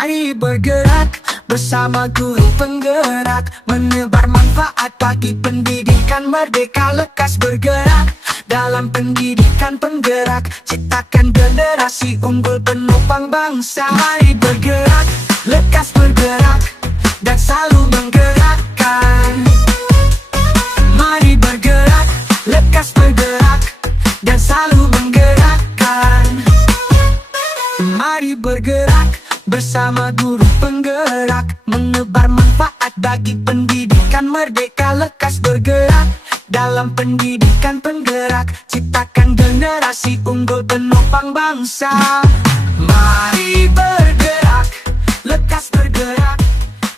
Mari bergerak bersama guru penggerak, menebar manfaat bagi pendidikan merdeka. Lekas bergerak dalam pendidikan penggerak, ciptakan generasi unggul penopang bangsa. Mari bergerak, lekas bergerak, dan selalu menggerakkan. Mari bergerak, lekas bergerak, dan selalu menggerakkan. Mari bergerak bersama guru penggerak, menebar manfaat bagi pendidikan merdeka. Lekas bergerak dalam pendidikan penggerak, ciptakan generasi unggul penopang bangsa. Mari bergerak, lekas bergerak,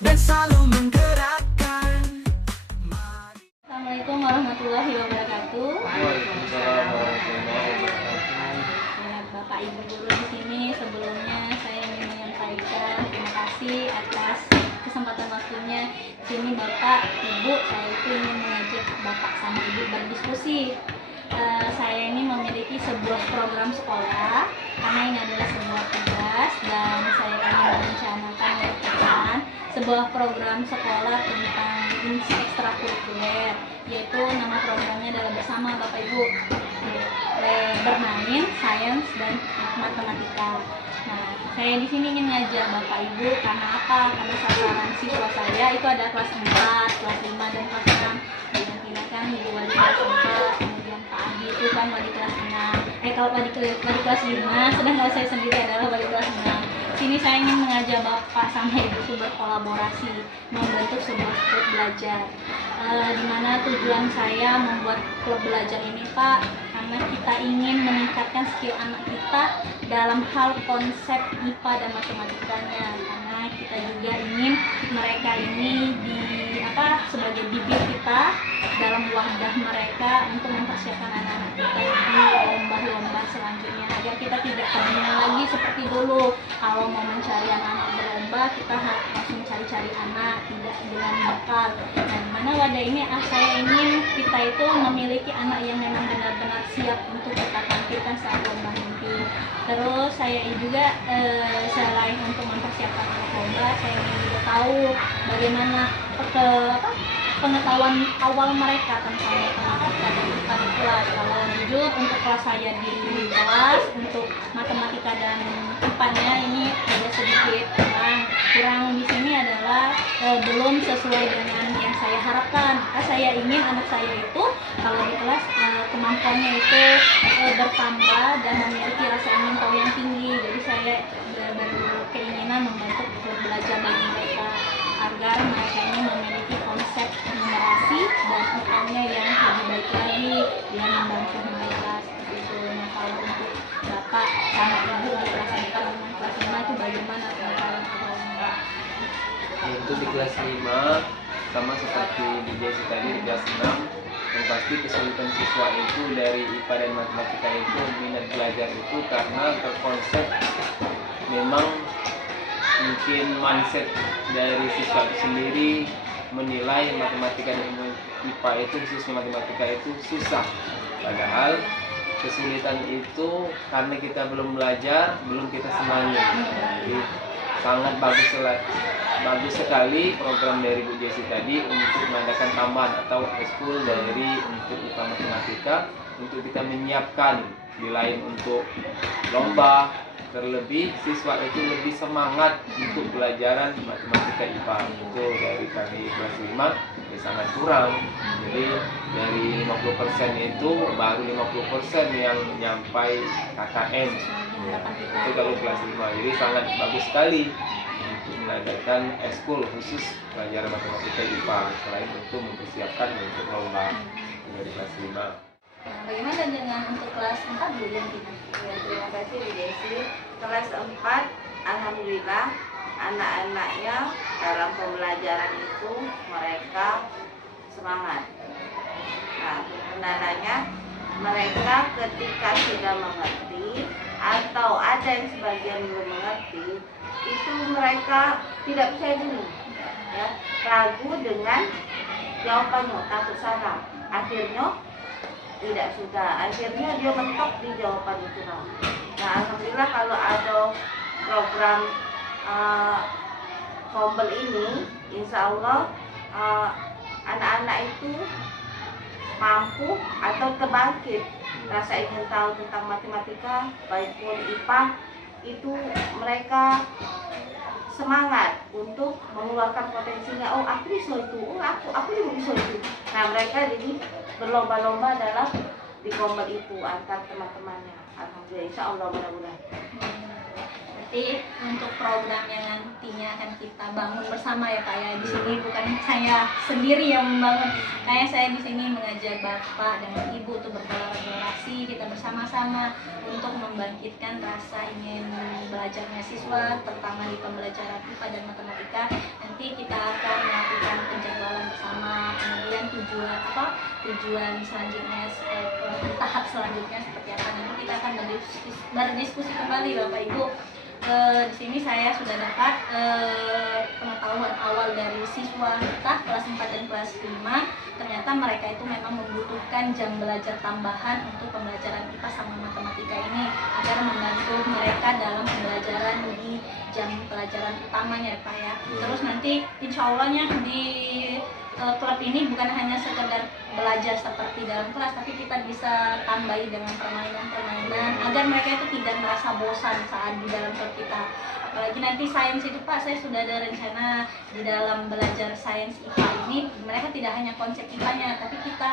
dan selalu menggerakkan. Assalamualaikum warahmatullahi wabarakatuh. Waalaikumsalam warahmatullahi wabarakatuh. Ya, Bapak Ibu guru di sini, sebelumnya saya ingin menyampaikan terima kasih atas kesempatan waktunya. Sini Bapak, Ibu, saya itu ingin mengajak Bapak sama Ibu berdiskusi. Saya ini memiliki sebuah program sekolah, karena ini adalah sebuah tugas dan saya ingin merencanakan melakukan sebuah program sekolah tentang fungsi ekstrakurikuler, yaitu nama programnya adalah Bersama Bapak Ibu, bermain, sains, dan matematika. Nah, saya di sini ingin ngajak Bapak Ibu karena apa? Karena sasaran siswa saya itu ada kelas 4, kelas 5, dan kelas 6. Dan kan Ibu wali kelas 4, kemudian Pak Adi itu kan wali kelas 6. Kalau wali kelas 5, sedangkan saya sendiri adalah wali kelas 6. Sini saya ingin mengajak Bapak sama Ibu itu berkolaborasi, membentuk sebuah klub belajar. Di mana tujuan saya membuat klub belajar ini, Pak, karena kita ingin meningkatkan skill anak kita dalam hal konsep IPA dan matematikanya, karena kita juga ingin mereka ini sebagai bibit kita dalam wadah mereka untuk mempersiapkan anak-anak kita di lomba-lomba selanjutnya, agar kita tidak terbilang lagi seperti dulu. Kalau mau mencari anak-anak berlomba, kita harus langsung cari-cari anak, tidak dengan bakal. Dan mana wadah ini saya ingin kita itu memiliki anak yang memang benar-benar siap untuk kita tampilkan saat lomba nanti. Terus saya juga selain untuk mempersiapkan anak lomba, saya ingin juga tahu bagaimana pengetahuan awal mereka tentang matematika dan IPA di kelas. Kalau jujur untuk kelas saya di kelas, untuk matematika dan IPA-nya ini ada sedikit kurang di sini adalah belum sesuai dengan yang saya harapkan. Saya ingin anak saya itu kalau di kelas kemampuannya itu bertambah dan memiliki rasa ingin tahu yang tinggi. Jadi saya berkeinginan membentuk klub belajar bagi mereka agar mereka ini memiliki konsep numerasi dan IPA-nya yang lebih baik lagi, yang membantu mereka seperti itu. Nah, kalau untuk Bapak sama Ibu di kelas 4 dengan kelas 5 itu bagaimana pengetahuan? Untuk di kelas 5 sama seperti di Jesse tadi di kelas 6, yang pasti kesulitan siswa itu dari IPA dan matematika itu minat belajar itu karena terkonsep memang mungkin mindset dari siswa itu sendiri menilai matematika dan IPA itu, khususnya matematika itu susah. Padahal kesulitan itu karena kita belum belajar, belum kita senangi. Jadi sangat bagus sekali program dari Bu Jessi tadi untuk mengadakan tambahan atau ekskul dari untuk IPA matematika untuk kita menyiapkan di lain untuk lomba. Terlebih siswa itu lebih semangat untuk pelajaran matematika IPA. Itu dari kami kelas 5 ya sangat kurang. Jadi dari 50% itu baru 50% yang nyampai KKM. Ya, itu kalau kelas 5. Jadi sangat bagus sekali untuk mengadakan ekskul khusus pelajaran matematika IPA selain untuk mempersiapkan untuk lomba dari kelas 5. Bagaimana dengan untuk kelas 4 Bu Yanti? Ya, terima kasih Bu Desi. Kelas 4, alhamdulillah anak-anaknya dalam pembelajaran itu mereka semangat. Nah, kendalanya mereka ketika sudah mengerti atau ada yang sebagian belum mengerti, itu mereka tidak percaya diri, ya, ragu dengan jawabannya, takut salah. Akhirnya tidak suka, akhirnya dia mentok di jawaban itu. Nah, alhamdulillah kalau ada program Kombel ini, insya Allah anak-anak itu mampu atau terbangkit rasa ingin tahu tentang matematika, baik pun IPA, itu mereka semangat untuk mengeluarkan potensinya. Oh, aku bisa itu, oh aku juga bisa itu. Nah, mereka jadi berlomba-lomba dalam di kombel itu antar teman-temannya. Alhamdulillah, insya Allah mudah-mudahan. Berarti untuk program yang nantinya akan kita bangun bersama ya Pak ya. Di sini bukan saya sendiri yang membangun. Kayak saya di sini mengajak Bapak dan Ibu untuk berkolaborasi, kita bersama-sama untuk membangkitkan rasa ingin belajarnya siswa, terutama di pembelajaran IPA dan matematika. Nanti kita akan melakukan penjadwalan bersama, kemudian tujuan selanjutnya, tahap selanjutnya seperti apa, nanti kita akan berdiskusi kembali Bapak Ibu. Di sini saya sudah dapat pengetahuan awal dari siswa kita kelas 4 dan kelas 5. Ternyata mereka itu memang membutuhkan jam belajar tambahan untuk pembelajaran IPA sama matematika ini agar membantu mereka dalam pembelajaran di jam pelajaran utamanya Pak ya. Terus nanti insya Allahnya di klub ini bukan hanya sekedar belajar seperti dalam kelas, tapi kita bisa tambahi dengan permainan-permainan agar mereka itu tidak merasa bosan saat di dalam klub kita. Apalagi nanti sains itu Pak, saya sudah ada rencana di dalam belajar sains IPA ini, mereka tidak hanya konsep IPA-nya, tapi kita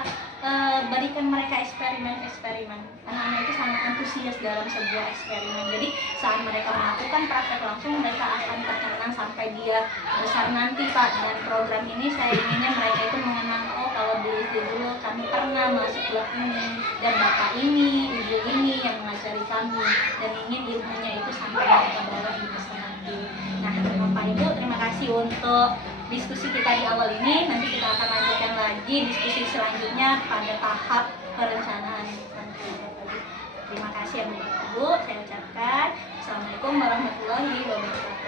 berikan mereka eksperimen-eksperimen. Anak-anak itu sangat antusias dalam sebuah eksperimen. Jadi saat mereka melakukan praktek langsung, mereka akan terkenang sampai dia besar nanti Pak. Dengan program ini saya inginnya mereka itu mengenang, oh kalau di SD dulu kami pernah masuk klub ini, dan bapak ini, ibu ini yang mengajari kami, dan ingin ilmunya itu sampai mereka bawa di masa nanti. Nah, Bapak Ibu, terima kasih untuk diskusi kita di awal ini. Nanti kita akan lanjutkan lagi diskusi selanjutnya pada tahap perencanaan. Terima kasih ya Bapak Ibu, saya ucapkan Assalamualaikum warahmatullahi wabarakatuh.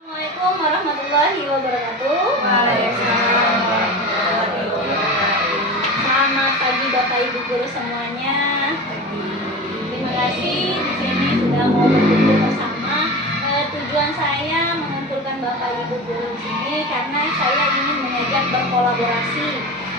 Assalamualaikum warahmatullahi wabarakatuh. Selamat pagi Bapak Ibu guru semuanya. Terima kasih di sini sudah mau berkumpul bersama. Tujuan saya mengumpulkan Bapak Ibu guru di sini karena saya ingin mengajak berkolaborasi.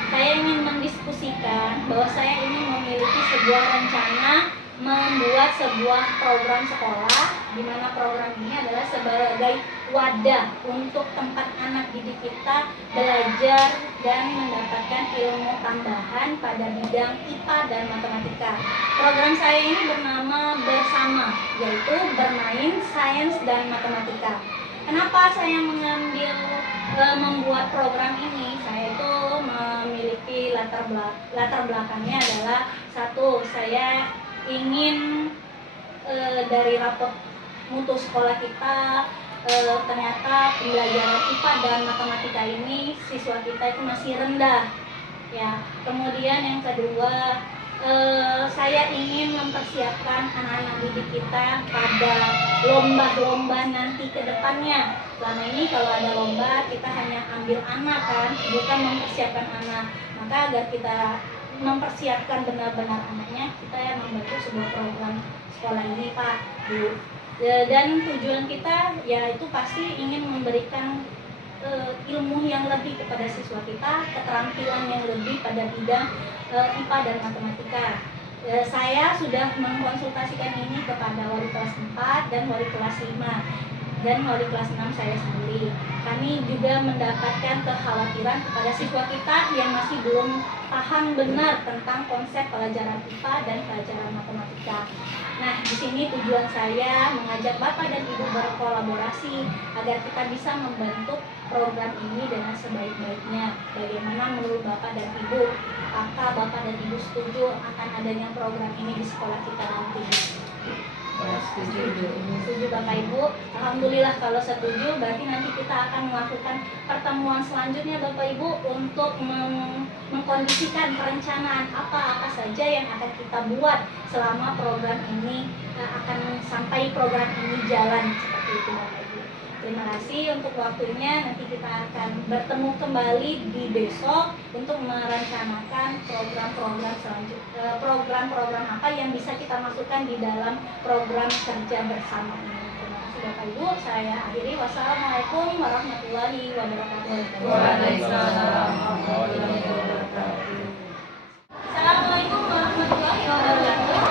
Saya ingin mendiskusikan bahwa saya ingin memiliki sebuah rencana membuat sebuah program sekolah, di mana program ini adalah sebagai wadah untuk tempat anak didik kita belajar dan mendapatkan ilmu tambahan pada bidang IPA dan matematika. Program saya ini bernama Bersama, yaitu bermain sains dan matematika. Kenapa saya membuat program ini? Saya itu memiliki latar belakangnya adalah satu, saya ingin dari raport mutu sekolah kita ternyata pembelajaran IPA dan matematika ini siswa kita itu masih rendah ya. Kemudian yang kedua, saya ingin mempersiapkan anak-anak didik kita pada lomba-lomba nanti ke depannya. Selama ini kalau ada lomba kita hanya ambil anak kan, bukan mempersiapkan anak. Maka agar kita mempersiapkan benar-benar anaknya, kita yang membentuk sebuah program sekolah ini Pak Bu. Dan tujuan kita yaitu pasti ingin memberikan ilmu yang lebih kepada siswa kita, keterampilan yang lebih pada bidang IPA dan matematika. Saya sudah mengkonsultasikan ini kepada wali kelas 4 dan wali kelas 5 dan wali kelas 6 saya sendiri. Kami juga mendapatkan kekhawatiran kepada siswa kita yang masih belum paham benar tentang konsep pelajaran IPA dan pelajaran matematika. Nah, di sini tujuan saya mengajak Bapak dan Ibu berkolaborasi agar kita bisa membentuk program ini dengan sebaik-baiknya. Bagaimana menurut Bapak dan Ibu? Apakah Bapak dan Ibu setuju akan adanya program ini di sekolah kita nanti? Setuju Bapak Ibu. Alhamdulillah kalau setuju, berarti nanti kita akan melakukan pertemuan selanjutnya Bapak Ibu untuk mengkondisikan perencanaan apa saja yang akan kita buat selama program ini akan sampai program ini jalan, seperti itu Bapak Ibu. Terima kasih untuk waktunya. Nanti kita akan bertemu kembali di besok untuk merencanakan program-program selanjutnya, program-program apa yang bisa kita masukkan di dalam program kerja bersama ini. Terima kasih Bapak Ibu. Saya akhiri. Wassalamualaikum warahmatullahi wabarakatuh. Waalaikumsalam warahmatullahi wabarakatuh. Assalamualaikum warahmatullahi wabarakatuh.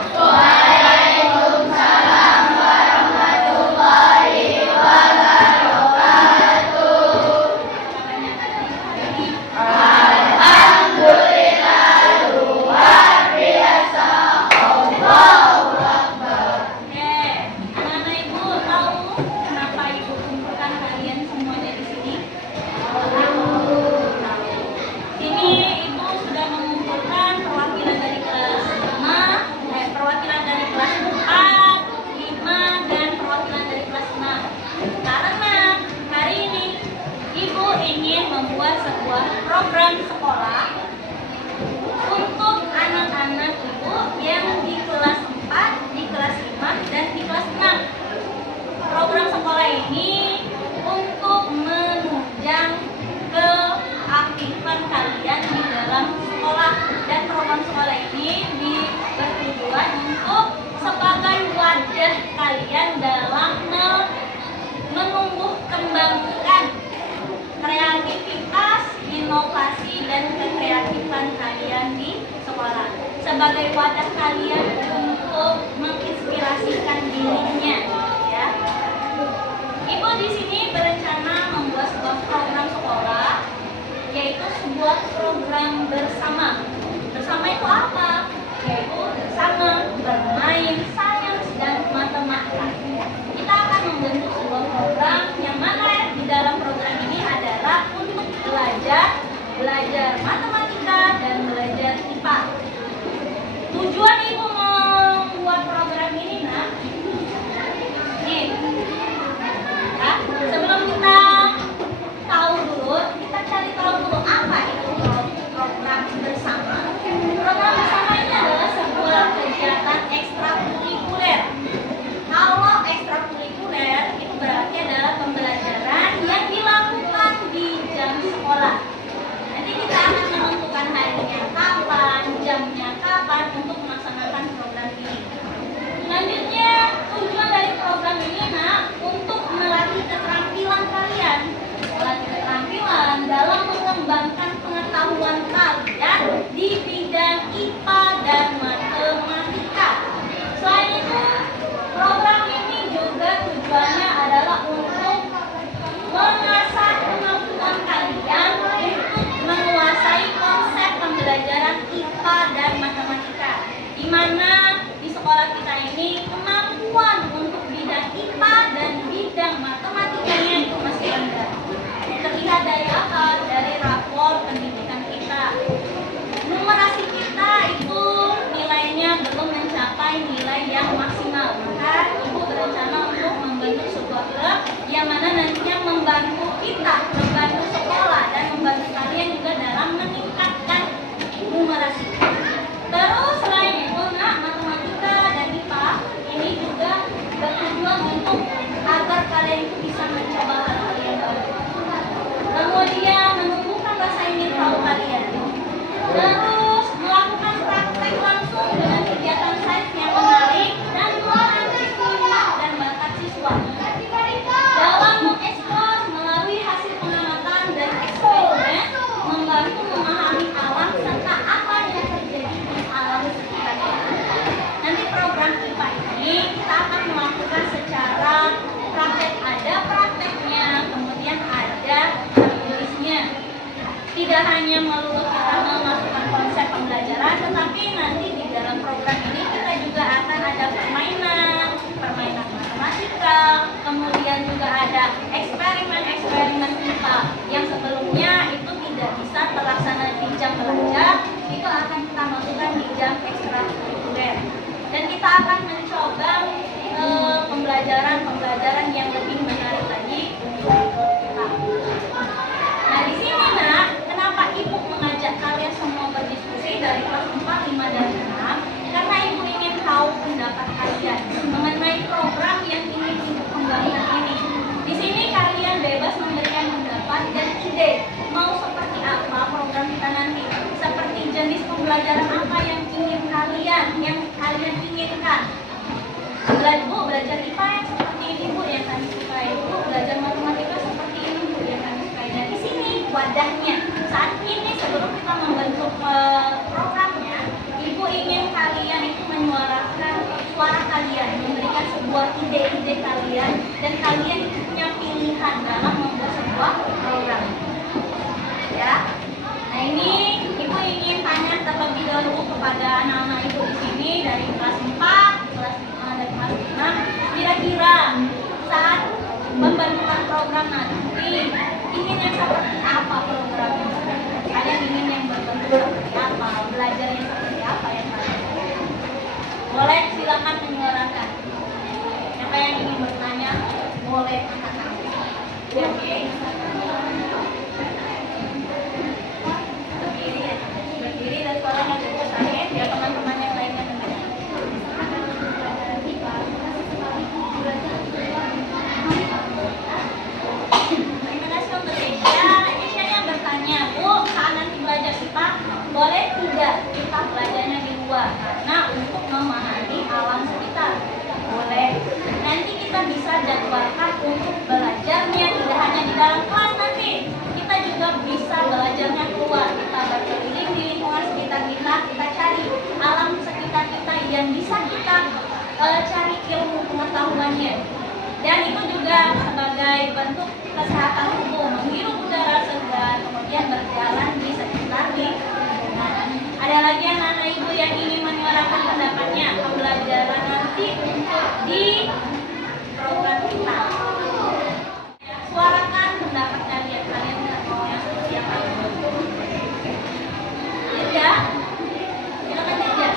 Program sekolah untuk anak-anak ibu yang di kelas 4, di kelas 5, dan di kelas 6. Program sekolah ini untuk menunjang keaktifan kalian di dalam sekolah, dan program sekolah ini bertujuan untuk sebagai wadah kalian dalam menumbuh kembangkan kreativitas, inovasi, dan kekreatifan kalian di sekolah, sebagai wadah kalian untuk menginspirasikan dirinya, ya. Ibu di sini berencana membuat sebuah program sekolah, yaitu sebuah program bersama. Bersama itu apa? Yaitu bersama bermain sains dan matematika. Kita akan membentuk sebuah program yang mana di dalam program ini adalah untuk belajar matematika dan belajar IPA. Tujuan ibu membuat program ini, nak, nih, nah, sebelum kita tahu dulu, kita cari tahu dulu apa itu program bersama. Program bersama ini adalah sebuah kegiatan ekstrakurikuler. Kalau ekstrakurikuler itu berarti adalah pembelajaran yang dilakukan di jam sekolah. Nanti kita akan menentukan harinya kapan, jamnya kapan untuk melaksanakan program ini. Selanjutnya, tujuan dari program ini, nak, untuk melatih keterampilan kalian. Melatih keterampilan dalam mengembangkan pengetahuan kalian di bidang IPA dan matematika. Selain itu, program ini juga tujuannya adalah untuk mengasah kemampuan kalian untuk menguasai konsep pembelajaran IPA dan matematika, di mana di sekolah kita ini kemampuan untuk bidang IPA dan bidang matematikanya itu masih rendah. Terlihat dari apa? Dari rapor pendidikan kita. Numerasi kita itu nilainya belum mencapai nilai yang maksimal. Maka ibu berencana untuk membentuk sebuah klub yang mana nantinya membantu kita, membantu sekolah, dan membantu kalian juga dalam meningkatkan numerasi. Terus selain itu, nak, matematika dan IPA ini juga bertujuan untuk agar kalian itu bisa mencoba hal-hal yang baru. Kemudian menumbuhkan rasa ingin tahu kalian. Terus melakukan praktek langsung dengan kegiatan sains yang menarik dan menganalisis minat dan bakat siswa. Dalam mengeksplor melalui hasil pengamatan dan eksperimen, membantu memahami alam serta apa yang terjadi di alam sekitarnya. Nanti program IPA ini kita akan melakukan secara praktek, ada prakteknya, kemudian ada tertulisnya. Tidak hanya melulu kita memasukkan konsep pembelajaran, tetapi nanti di dalam program ini kita juga akan ada permainan matematika, kemudian juga ada eksperimen IPA yang sebelumnya itu tidak bisa terlaksana di jam belajar, itu akan kita masukkan di jam ekstrakurikuler. Dan kita akan mencoba pembelajaran yang lebih menarik lagi untuk kita. Nah, di sini, nak, kenapa ibu mengajak kalian semua berdiskusi dari kelas 4, 5, dan 6? Karena ibu ingin tahu pendapat kalian mengenai program yang ingin ibu kembangkan ini. Di sini pembelajaran apa yang kalian inginkan? Belajar IPA yang seperti ini Bu yang kami sukai, Bu belajar matematika seperti ini Bu yang kami sukai. Dan di sini wadahnya saat ini sebelum kita membentuk programnya, Ibu ingin kalian itu menyuarakan suara kalian, memberikan sebuah ide-ide kalian, dan kalian itu punya pilihan dalam membuat sebuah program. Ya, nah ini Ibu ingin tanya terlebih dahulu kepada anak-anak Ibu di sini dari kelas 4, kelas 5, dan kelas 6. Kira-kira saat membentukkan program nanti ingin yang seperti apa programnya? Kalian ingin yang berbentuk seperti apa? Belajarnya seperti apa yang kalian ingin? Boleh silakan menyuarakan. Siapa yang ingin bertanya? Boleh. Oke. Berdiri dan suaranya cukup saya biar teman-teman yang lainnya mendengar. Terima kasih untuk Keisha. Keisha yang bertanya, Bu, saat nanti belajar IPA, boleh tidak kita belajarnya di luar? Karena untuk memahami alam sekitar. Boleh. Nanti kita bisa jadwalkan untuk belajarnya tidak hanya di dalam kelas nanti. Kita juga bisa belajarnya keluar. Kita berkeliling di lingkungan sekitar kita cari alam sekitar kita yang bisa kita cari ilmu pengetahuannya. Dan itu juga sebagai bentuk kesehatan tubuh, menghirup udara segar, kemudian berjalan di sekitar lingkungan. Ada lagi anak-anak Ibu yang ingin menyuarakan pendapatnya pembelajaran nanti untuk di program kita. Suarakan pendapat kalian mau yang seperti apa itu. Ya, silakan Tirja.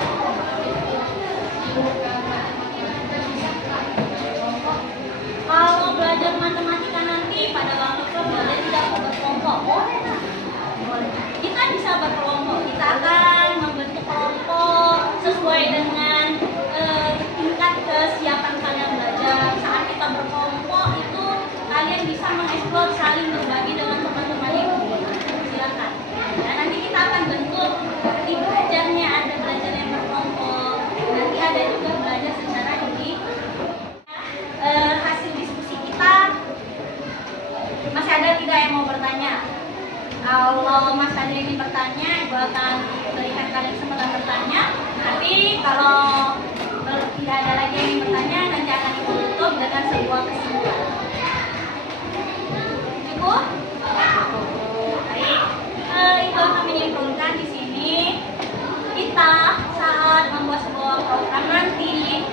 Kalau belajar matematika nanti pada waktu itu boleh tidak berkelompok? Boleh. Kita bisa berkelompok. Kita akan membentuk kelompok sesuai dengan tingkat kesiapan kalian belajar. Saat kita berkelompok itu kalian bisa mengeksplor, saling berbagi dengan teman-teman Ibu. Silakan. Dan nanti kita akan bentuk di belajarnya ada belajar yang berkelompok. Nanti ada juga belajar secara individu. Hasil diskusi kita masih ada tidak yang mau bertanya? Kalau masih ada yang ingin bertanya, Ibu akan berikan kalian kesempatan bertanya. Tapi kalau tidak ada lagi yang ingin bertanya, nanti akan Ibu tutup dengan sebuah kesimpulan. Cukup? Baik. Ibu akan menyimpulkan di sini. Kita saat membuat sebuah program nanti,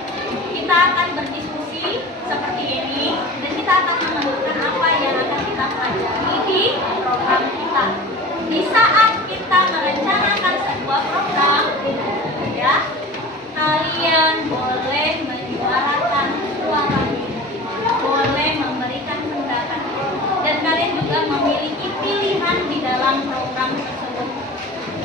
kita akan berdiskusi seperti ini, dan kita akan menentukan apa yang akan kita pelajari di program kita. Di saat kita merencanakan sebuah program, ya, kalian boleh menyuarakan suara, boleh memberikan pendapat, dan kalian juga memiliki pilihan di dalam program tersebut.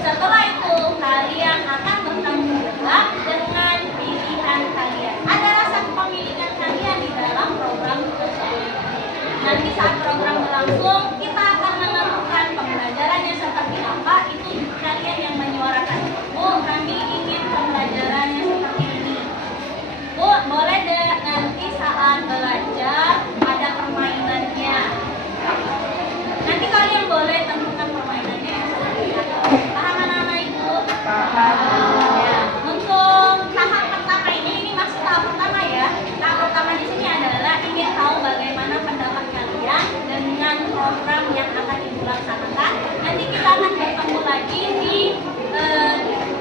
Setelah itu kalian akan bertanggung jawab dengan pilihan kalian. Ada rasa kepemilikan kalian di dalam program tersebut. Nanti saat program berlangsung, kita akan menentukan pembelajarannya seperti apa. Itu kalian yang menyuarakan. Bu, kami ingin pembelajarannya seperti ini. Bu, boleh deh nanti saat belajar ada permainannya. Nanti kalian boleh tentukan permainannya yang seperti apa. Paham anak-anak Ibu? Paham. Ya. Untuk tahap pertama ini masih tahap pertama ya. Tahap pertama di sini adalah ingin tahu bagaimana pendapat kalian dengan program yang akan Ibu laksanakan. Nanti kita akan bertemu lagi di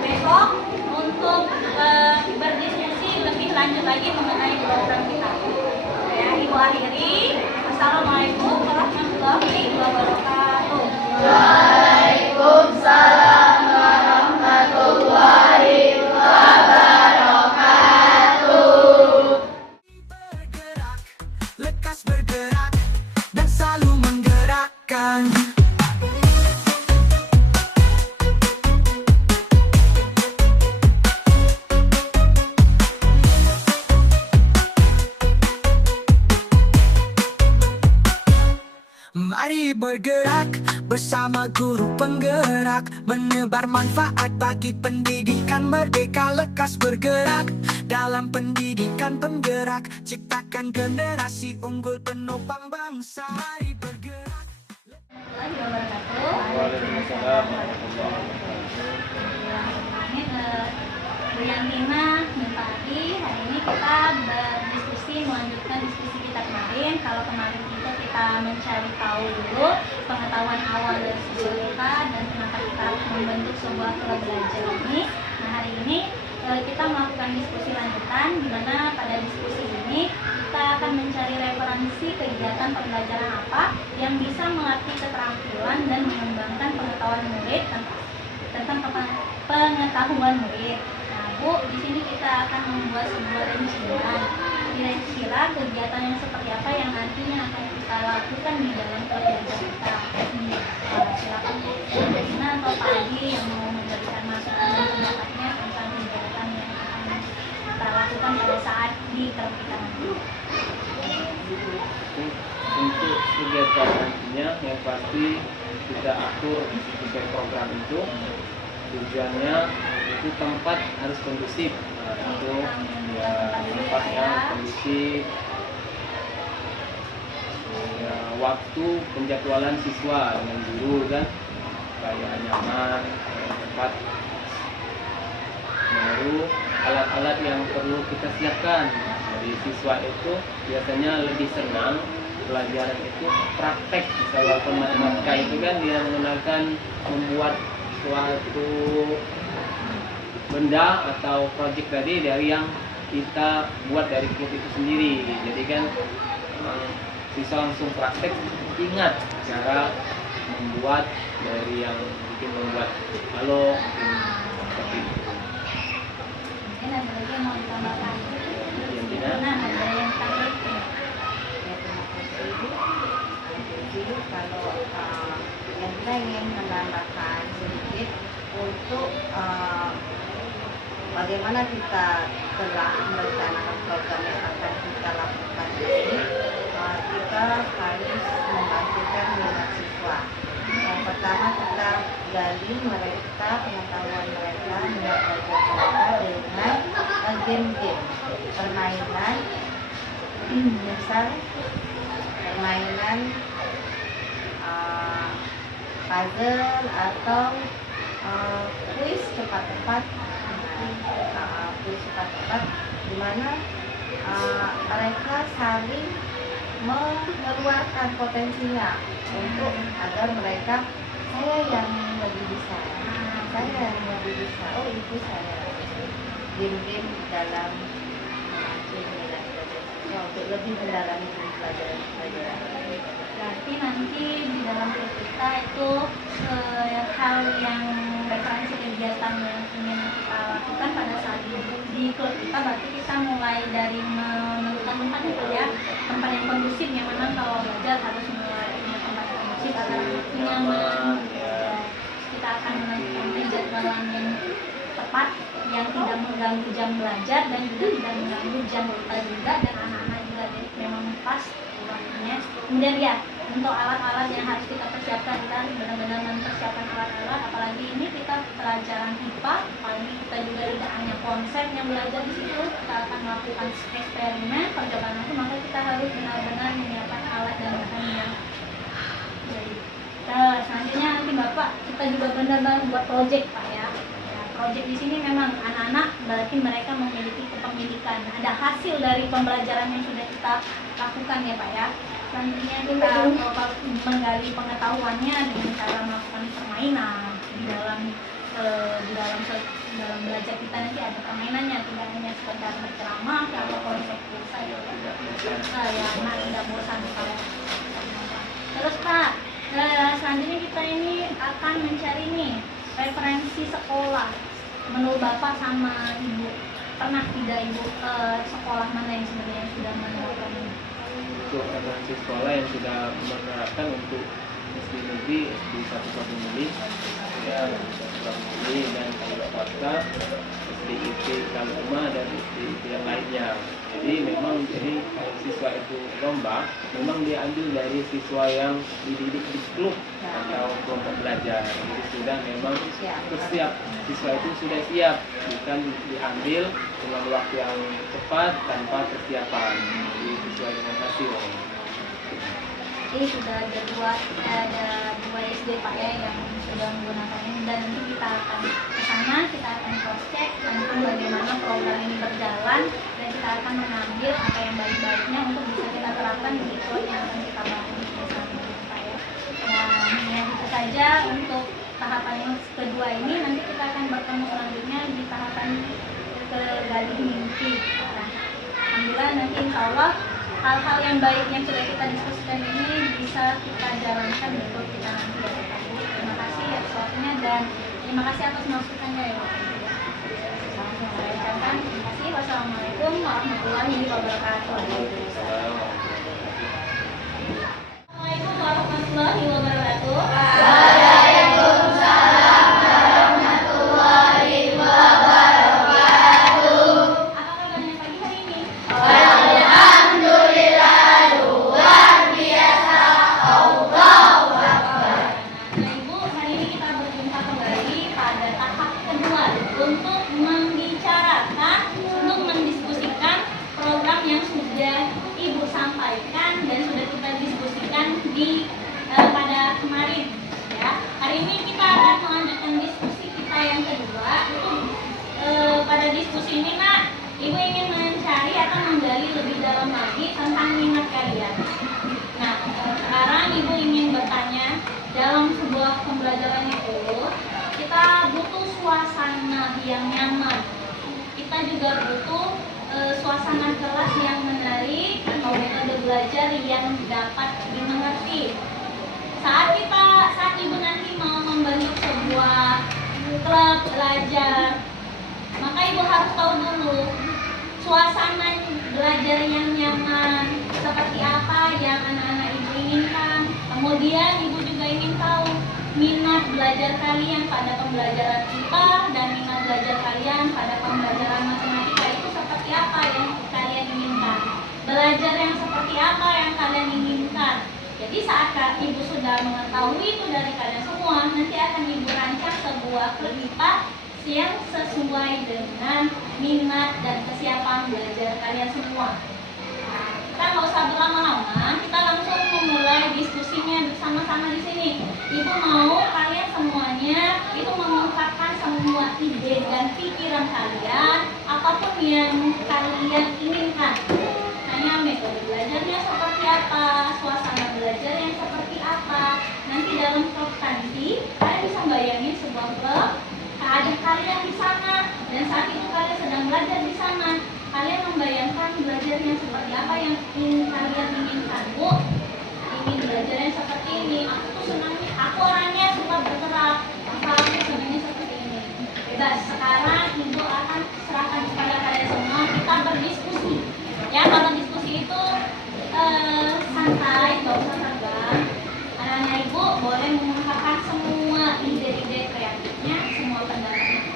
besok untuk berdiskusi lebih lanjut lagi mengenai program kita. Ya, Ibu akhiri. Assalamualaikum warahmatullahi wabarakatuh. Waalaikumsalam warahmatullahi wabarakatuh. Bergerak, lekas bergerak, dan selalu menggerakkan. Mari bergerak bersama guru penggerak, menebar manfaat bagi pendidikan merdeka. Lekas bergerak dalam pendidikan penggerak, ciptakan generasi unggul penopang bangsa. Mari bergerak. Waalaikumsalam warahmatullahi wabarakatuh. Bu Yantina minta lagi, hari ini kita berdiskusi, melanjutkan diskusi kita kemarin. Kalau kemarin kita mencari tahu dulu pengetahuan awal dari siswa kita dan kenapa kita harus membentuk sebuah klub belajar ini. Nah, hari ini kita melakukan diskusi lanjutan, di mana pada diskusi ini kita akan mencari referensi kegiatan pembelajaran apa yang bisa melatih keterampilan dan mengembangkan pengetahuan murid tentang pengetahuan murid. Nah, Bu, di sini kita akan membuat sebuah rincian. Kira-kira kegiatan yang seperti apa yang nantinya akan kita lakukan di dalam klub belajar kita. Silakan Bu Yantina atau Pak Adi yang mau memberikan masukan dan pendapatnya tentang kegiatan yang akan kita lakukan pada saat di klub kita nanti. Untuk kegiatan nantinya yang pasti kita atur sesuai program itu. Tujuannya itu tempat harus kondusif, itu ya tempatnya kondusif, ya, waktu penjadwalan siswa dengan guru kan supaya nyaman, tempat baru, alat-alat yang perlu kita siapkan. Jadi siswa itu biasanya lebih senang pelajaran itu praktek, misalnya matematika itu kan dia menggunakan membuat suatu benda atau project tadi dari yang kita buat dari klub itu sendiri. Jadi kan siswa langsung praktek, ingat cara membuat dari yang bikin membuat balok seperti itu. Mungkin ada lagi yang mau ditambahkan? Nah, ada yang terkait. Ya, terima kasih Bu. Jadi kalau yang kita ingin menambahkan sedikit untuk bagaimana kita telah merencanakan program yang akan kita lakukan ini, kita harus memastikan minat siswa. Yang pertama kita gali mereka, pengetahuan mereka, minat belajar mereka dengan game-game, permainan, misal permainan puzzle atau kuis cepat-cepat, di mana mereka saling mengeluarkan potensinya untuk agar mereka, saya yang lebih bisa, saya yang lebih bisa, oh itu saya. Game-game dalam memancing minat belajar siswa untuk lebih mendalami pelajaran. Berarti nanti di dalam klub kita itu hal yang referensi kegiatan yang ingin kita lakukan pada saat di klub kita, berarti kita mulai dari menentukan tempat itu ya, tempat yang kondusif, yang mana kalau belajar harus mulai punya tempat yang kondusif agar nyaman. Kita akan menentukan jadwalan yang tepat yang tidak mengganggu jam belajar dan juga tidak mengganggu jam kita juga, dan anak-anak juga memang pas waktunya. Kemudian ya, untuk alat-alat yang harus kita persiapkan, kan benar-benar mempersiapkan alat-alat, apalagi ini kita pelajaran IPA, apalagi kita juga tidak hanya konsep yang belajar di situ, kita akan melakukan eksperimen, percobaan langsung, maka kita harus benar-benar menyiapkan alat dan bahan yang baik. Selanjutnya nanti Bapak, kita juga benar-benar buat project Pak ya. Project di sini memang anak-anak berarti mereka memiliki kepemilikan, ada hasil dari pembelajaran yang sudah kita lakukan ya Pak ya. Selanjutnya kita menggali pengetahuannya dengan cara melakukan permainan di dalam belajar kita. Nanti ada permainannya, tidak hanya sekedar berceramah atau konsep saja ya, anak tidak bosan kalau. Terus Pak, selanjutnya kita ini akan mencari nih referensi sekolah. Menurut Bapak sama Ibu, pernah tidak Ibu sekolah mana yang sebenarnya sudah menerapkan ini? Untuk referensi sekolah yang sudah menerapkan untuk SD negeri, SD 1 Sukabumi, ya Sukabumi dan kalau swasta, SD IP Kaluma dan SD IP yang lainnya. Jadi memang kalau siswa itu lomba, memang diambil dari siswa yang dididik di klub atau kelompok belajar. Jadi sudah memang bersiap, siswa itu sudah siap, bukan diambil dengan waktu yang cepat tanpa persiapan. Jadi sesuai dengan hasil. Jadi sudah ada dua SD Pak ya yang sudah menggunakan ini, dan nanti kita akan ke sana, kita akan cross check tentang bagaimana program ini berjalan, dan kita akan mengambil apa yang baik-baiknya untuk bisa kita terapkan di sekolah yang akan kita bangun bersama Pak ya. Dan ya itu saja untuk tahapan yang kedua ini. Nanti kita akan bertemu selanjutnya di tahapan ke Galih Mimpi. Nah, alhamdulillah nanti insya Allah hal-hal yang baik yang sudah kita diskusikan ini bisa kita jalankan untuk kita nanti ya Bapak Ibu. Terima kasih atas waktunya dan terima kasih atas masukannya ya Bapak Ibu. Saya ucapkan terima kasih. Wassalamualaikum warahmatullahi wabarakatuh. Assalamualaikum warahmatullahi wabarakatuh. Waalaikumsalam warahmatullahi wabarakatuh. Apa kabarnya pagi hari ini? Alhamdulillah luar biasa. Allahu Akbar. Nah, Ibu, hari ini kita berjumpa kembali pada tahap kedua untuk membicarakan, untuk mendiskusikan program yang sudah Ibu sampaikan dan sudah kita diskusikan di pada kemarin. Ya, hari ini kita akan melanjutkan diskusi kita yang kedua. Pada diskusi ini, Nak, Ibu ingin mencari atau menggali lebih dalam lagi tentang minat kalian. Nah, sekarang Ibu ingin bertanya, dalam sebuah pembelajaran itu kita butuh suasana yang nyaman. Kita juga butuh suasana kelas yang menarik atau metode belajar yang dapat dimengerti. Saat Ibu nanti mau membentuk sebuah klub belajar, maka Ibu harus tahu dulu suasana belajar yang nyaman seperti apa yang anak-anak Ibu inginkan. Kemudian Ibu juga ingin tahu minat belajar kalian pada pembelajaran IPA dan minat belajar kalian pada pembelajaran matematika itu seperti apa yang kalian inginkan. Belajar yang seperti apa yang kalian inginkan. Jadi saat Ibu sudah mengetahui itu dari kalian semua, nanti akan Ibu rancang sebuah klub IPA yang sesuai dengan minat dan kesiapan belajar kalian semua. Nah, kita nggak usah berlama-lama, kita langsung memulai diskusinya bersama-sama di sini. Ibu mau kalian semuanya itu mengungkapkan semua ide dan pikiran kalian, apapun yang kalian inginkan. Hanya metode belajarnya seperti apa, suasana belajar yang seperti apa. Nanti dalam klub nanti kalian bisa bayangin sebuah klub, ada kalian di sana, dan saat itu kalian sedang belajar di sana. Kalian membayangkan belajarnya seperti apa yang kalian inginkan. Bu, ingin belajarnya seperti ini. Aku tuh senangnya, aku orangnya suka bergerak. Maka aku senangnya seperti ini. Bebas. Sekarang Ibu akan serahkan kepada kalian semua. Kita berdiskusi. Ya, kalau diskusi itu santai, nggak usah tegang. Anak-anak Ibu boleh mengungkapkan semua ide-ide kreatifnya, semua pendapatnya.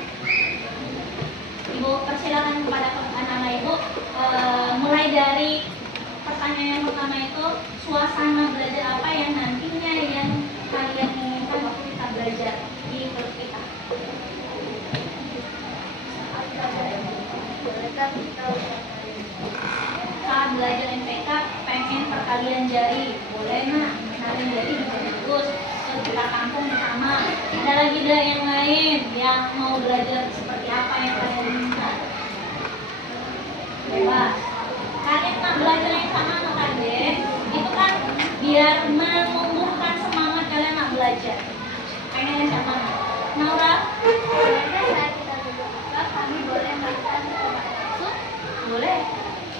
Ibu persilakan kepada anak-anak Ibu mulai dari pertanyaan yang pertama itu, suasana belajar apa yang nantinya yang kalian inginkan waktu kita belajar di klub kita. Saat belajar MPK pengen perkalian jari, boleh Nak, perkalian jari bisa bagus. Terus kita kampung sama. Ada lagi yang lain yang mau belajar seperti apa yang kalian inginkan. Bebas. Kalian nak belajar yang sama sama Kalian, itu kan biar menumbuhkan semangat kalian nak belajar. Pengen yang mana? Naura? Saat kita duduk kami boleh melakukan percobaan langsung? Boleh.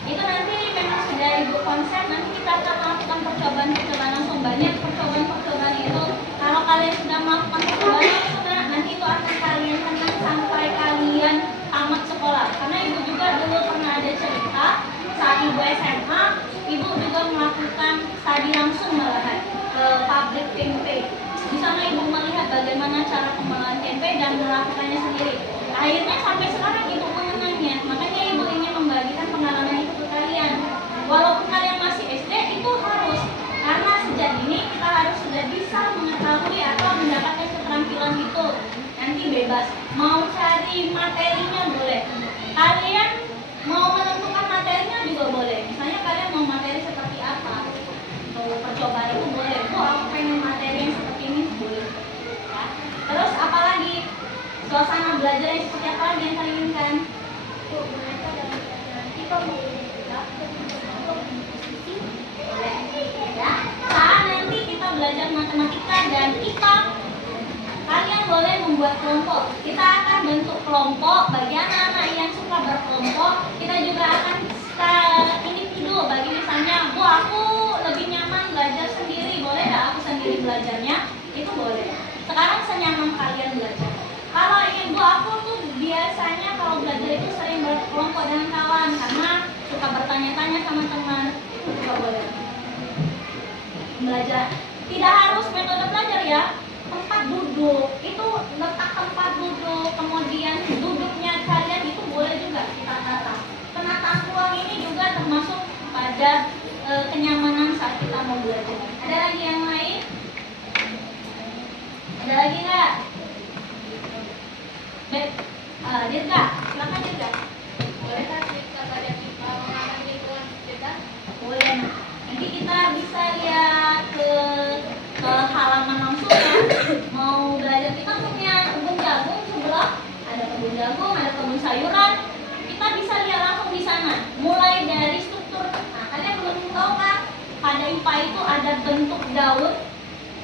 Itu nanti memang sudah Ibu konsep, nanti kita akan melakukan percobaan langsung. Banyak percobaan itu. Kalau kalian sudah melakukan percobaan langsung, nanti itu akan kalian kenang sampai kalian tamat sekolah. Karena Ibu juga dulu pernah ada cerita saat Ibu SMA, Ibu juga melakukan studi langsung malahan ke pabrik tempe. Di sana Ibu melihat bagaimana cara pengolahan tempe dan melakukannya sendiri. Akhirnya sampai sekarang Ibu mengenangnya. Makanya Ibu ingin membagikan pengalaman itu ke materinya boleh. Kalian mau menentukan materinya juga boleh. Misalnya kalian mau materi seperti apa, mau percobaan itu boleh. Oh, aku pengen materi yang seperti ini, boleh. Ya. Terus apalagi suasana belajar yang seperti apa lagi yang kalian inginkan? Boleh. Ya. Saat nanti kita belajar matematika dan IPA, kalian boleh membuat kelompok. Kita akan bentuk kelompok bagi anak-anak yang suka berkelompok. Kita juga akan individu bagi misalnya, Bu, aku lebih nyaman belajar sendiri, boleh nggak aku sendiri belajarnya? Itu boleh. Sekarang senyaman kalian belajar. Kalau ingin, Bu, aku tuh biasanya kalau belajar itu sering berkelompok dengan kawan karena suka bertanya-tanya sama teman, itu juga boleh. Belajar tidak harus metode belajar ya. Tempat duduk itu, letak tempat duduk, kemudian duduknya kalian itu boleh juga kita tata. Penataan ruang ini juga termasuk pada kenyamanan saat kita mau belajar. Ada lagi yang lain? Ada lagi nggak? Dirga, silakan Dirga. Boleh kan kita belajar mengamati lingkungan sekitar? Boleh. Nanti kita bisa lihat ke halaman langsung ya. Mau belajar, kita punya kebun jagung sebelah, ada kebun jagung, ada kebun sayuran. Kita bisa lihat langsung di sana. Mulai dari struktur. Nah, kalian belum tahu kan? Pada IPA itu ada bentuk daun.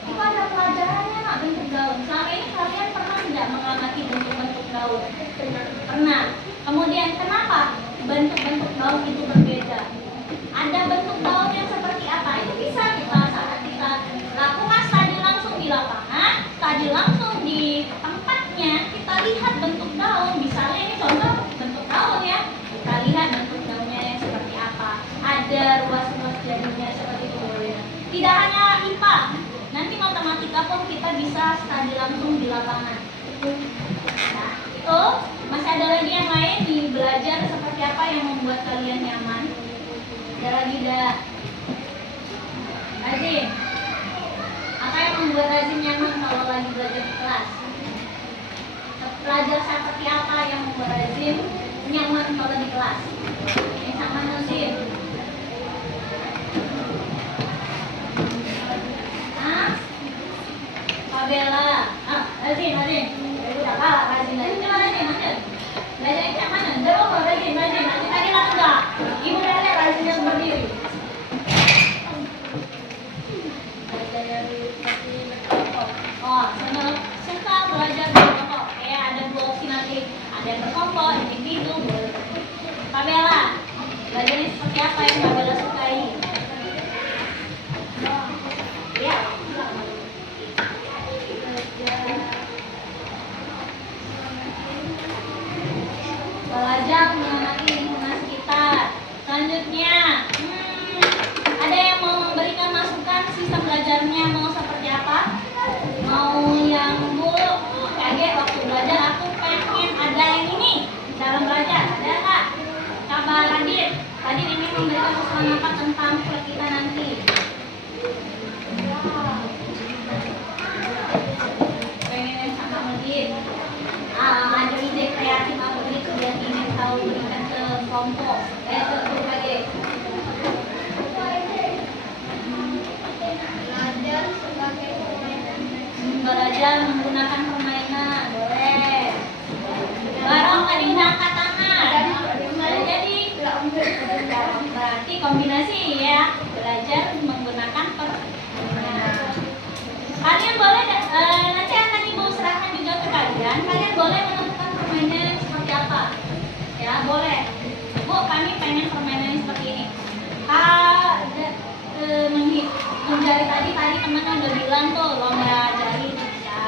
Itu ada pelajarannya nak, bentuk daun. Selama ini kalian pernah tidak mengamati bentuk-bentuk daun? Pernah. Kemudian kenapa bentuk-bentuk daun itu berbeda? Ada bentuk daun yang seperti apa? Itu bisa kita saat kita lakukan studi langsung di lapangan, studi langsung di tempatnya, kita lihat bentuk daun. Misalnya ini contoh bentuk daun ya. Kita lihat bentuk daunnya yang seperti apa. Ada ruas-ruas jadinya seperti itu boleh. Tidak hanya IPA, nanti matematika pun kita bisa studi langsung di lapangan. Nah, itu masih ada lagi yang lain di belajar seperti apa yang membuat kalian nyaman. Ada lagi dah. Azim, apa yang membuat Azim nyaman kalau lagi belajar di kelas? Belajar seperti apa yang membuat Azim nyaman kalau di kelas? Yang sama Azim. Fabela. Azim. Udah kalah Azim. Coba Azim, lanjut. Belajarnya yang mana? Jawab Azim. Nanti tadi lah enggak. Ibu udah lihat Azimnya berdiri. Oh, suka belajar berkelompok. Kayak ada dua opsi nanti. Ada yang berkelompok, individu, boleh. Fabela, belajarnya seperti apa yang Fabela sukai? Ya. Belajar mengamati lingkungan sekitar. Selanjutnya, ada yang mau memberikan masukan sistem belajarnya mau seperti apa? Mau yang Bu, kaget waktu belajar aku pengen ada yang ini dalam belajar, ada nggak? Kabar Radit, tadi ini memberikan masukan apa tentang kuliah kita nanti? Pengen yang sama Radit. Ada ide kreatif apa gitu yang ingin tahu berikan ke kelompok, ke grup lagi. Belajar sebagai permainan. Belajar menggunakan permainan, boleh. Barong tadi udah angkat tangan. Jadi berarti kombinasi ya, belajar menggunakan permainan. Kalian boleh nanti akan Ibu serahkan juga ke kalian. Kalian boleh menentukan permainan seperti apa. Ya, boleh. Bu, kami pengen permainan seperti ini. Menjari tadi teman udah bilang tuh lomba jari bisa.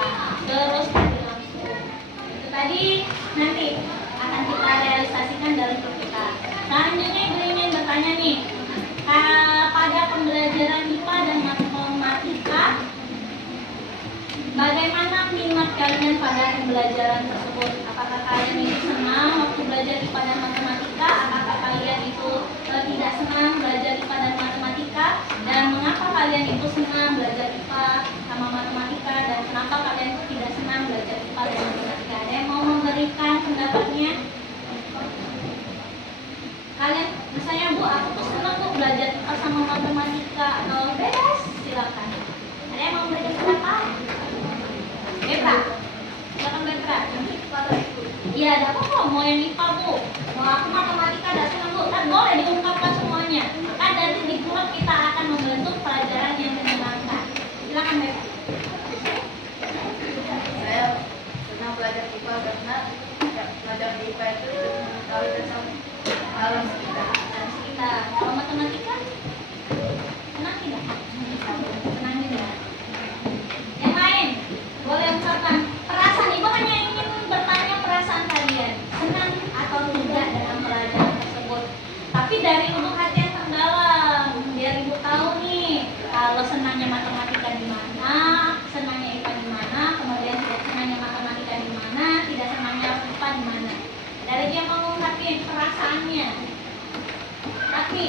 Terus tadi langsung. Itu tadi nanti akan kita realisasikan dalam grup kita. Selanjutnya Ibu ingin bertanya nih, pada pembelajaran IPA dan matematika, bagaimana minat kalian pada pembelajaran tersebut? Apakah kalian itu senang waktu belajar IPA dan matematika? Apakah kalian itu tidak senang belajar IPA dan matematika? Dan mengapa kalian itu senang belajar IPA sama matematika? Dan kenapa kalian itu tidak senang belajar IPA dan matematika? Ada yang mau memberikan pendapat suka atau bebas, silakan. Ada yang mau memberikan pendapat? Petra, silakan Petra. Iya, ada apa kok? Mau yang IPA Bu? Mau aku matematika, ada senang Bu? Kan boleh diungkapkan semuanya. Maka nanti di grup kita akan membentuk pelajaran yang menyenangkan. Silakan Petra. Saya senang belajar IPA karena belajar IPA itu mengetahui tentang alam sekitar. Kalau matematika, senang tidak? Senang juga. Yang lain, boleh ungkapkan perasaan. Ibu hanya ingin bertanya perasaan kalian, senang atau tidak dalam pelajaran tersebut. Tapi dari lubuk hati yang terdalam, biar ibu tahu nih, kalau senangnya matematika di mana, senangnya IPA di mana, kemudian tidak senangnya matematika di mana, tidak senangnya IPA di mana. Dari dia mau mengungkapin perasaannya. Rafi,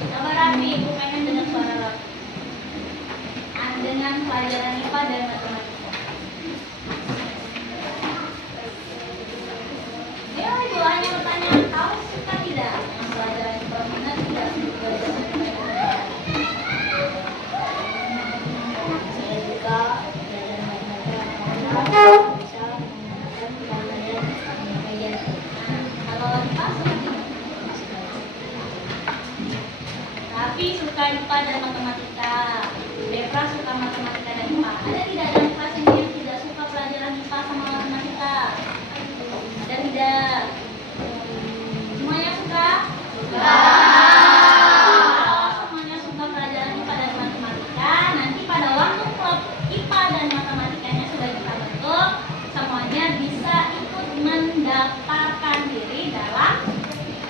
coba Rafi, ibu pengen dengar suara Rafi dengan pelajaran IPA dan matematika. Ya, ibu hanya bertanya, tahu suka tidak dengan pelajaran IPA, minat tidak belajar matematika? Saya suka belajar matematika karena bisa menggunakan pelajaran matematika. Kalau IPA suka tidak? Tapi suka IPA dan matematika. Depra suka matematika dan IPA. Ada tidak dalam kelas ini yang tidak suka pelajaran IPA sama matematika? Ada tidak? Semuanya suka? Suka. Kalau semuanya suka pelajaran IPA dan matematika, nanti pada waktu klub IPA dan matematikanya sudah kita bentuk, semuanya bisa ikut mendaftarkan diri dalam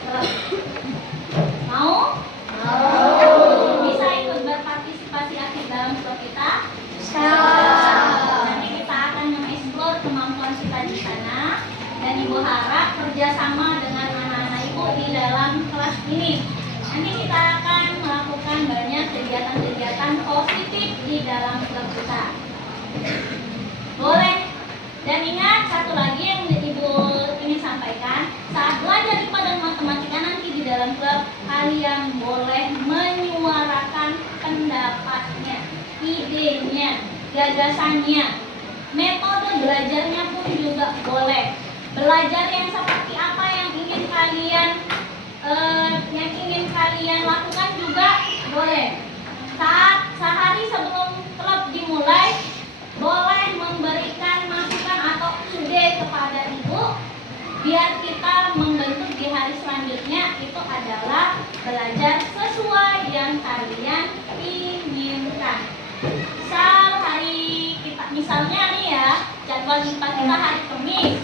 klub. Mau? Bisa ikut berpartisipasi aktif dalam klub kita? Nanti kita akan mengeksplor kemampuan kita di sana, dan ibu harap kerjasama dengan anak-anak ibu di dalam kelas ini. Nanti kita akan melakukan banyak kegiatan-kegiatan positif di dalam klub kita. Boleh? Dan ingat satu lagi yang ibu ingin sampaikan, saat belajar IPA dan matematika nanti di dalam klub, kalian boleh menyuarakan pendapatnya, idenya, gagasannya, metode belajarnya pun juga boleh. Belajar yang seperti apa yang ingin kalian lakukan juga boleh. Saat sehari sebelum klub dimulai, boleh memberikan masukan atau ide kepada ibu, biar kita membentuk di hari selanjutnya itu adalah belajar sesuai yang kalian inginkan. Misalnya nih ya, jadwal IPA kita hari Kamis,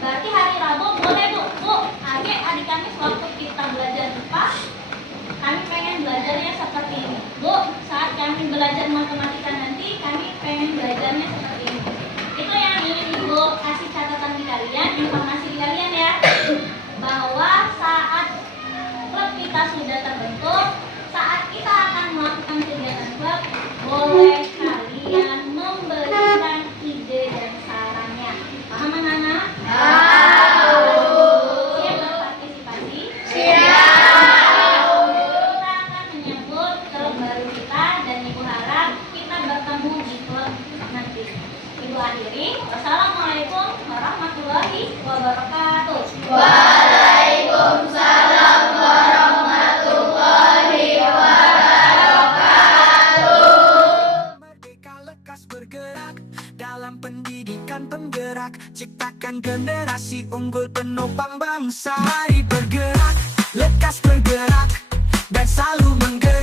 berarti hari Rabu boleh Bu, adik Kamis waktu kita belajar IPA, kami pengen belajarnya seperti ini. Bu, saat kami belajar matematika nanti, kami pengen belajarnya seperti ini. Itu yang ingin Ibu kasih catatan di kalian, informasi di kalian ya, bahwa saat klub kita sudah terbentuk, saat kita akan melakukan kegiatan klub, boleh kalian memberikan ide dan sarannya. Paham anak-anak? Siap berpartisipasi? Siap. Kita akan menyambut klub baru kita, dan Ibu harap kita bertemu di klub nanti. Ibu akhiri. Wassalamualaikum warahmatullahi wabarakatuh. Waalaikumsalam warahmatullahi wabarakatuh. Merdeka lekas bergerak dalam pendidikan penggerak, ciptakan generasi unggul penopang bangsa. Mari bergerak, lekas bergerak, dan selalu menggerak.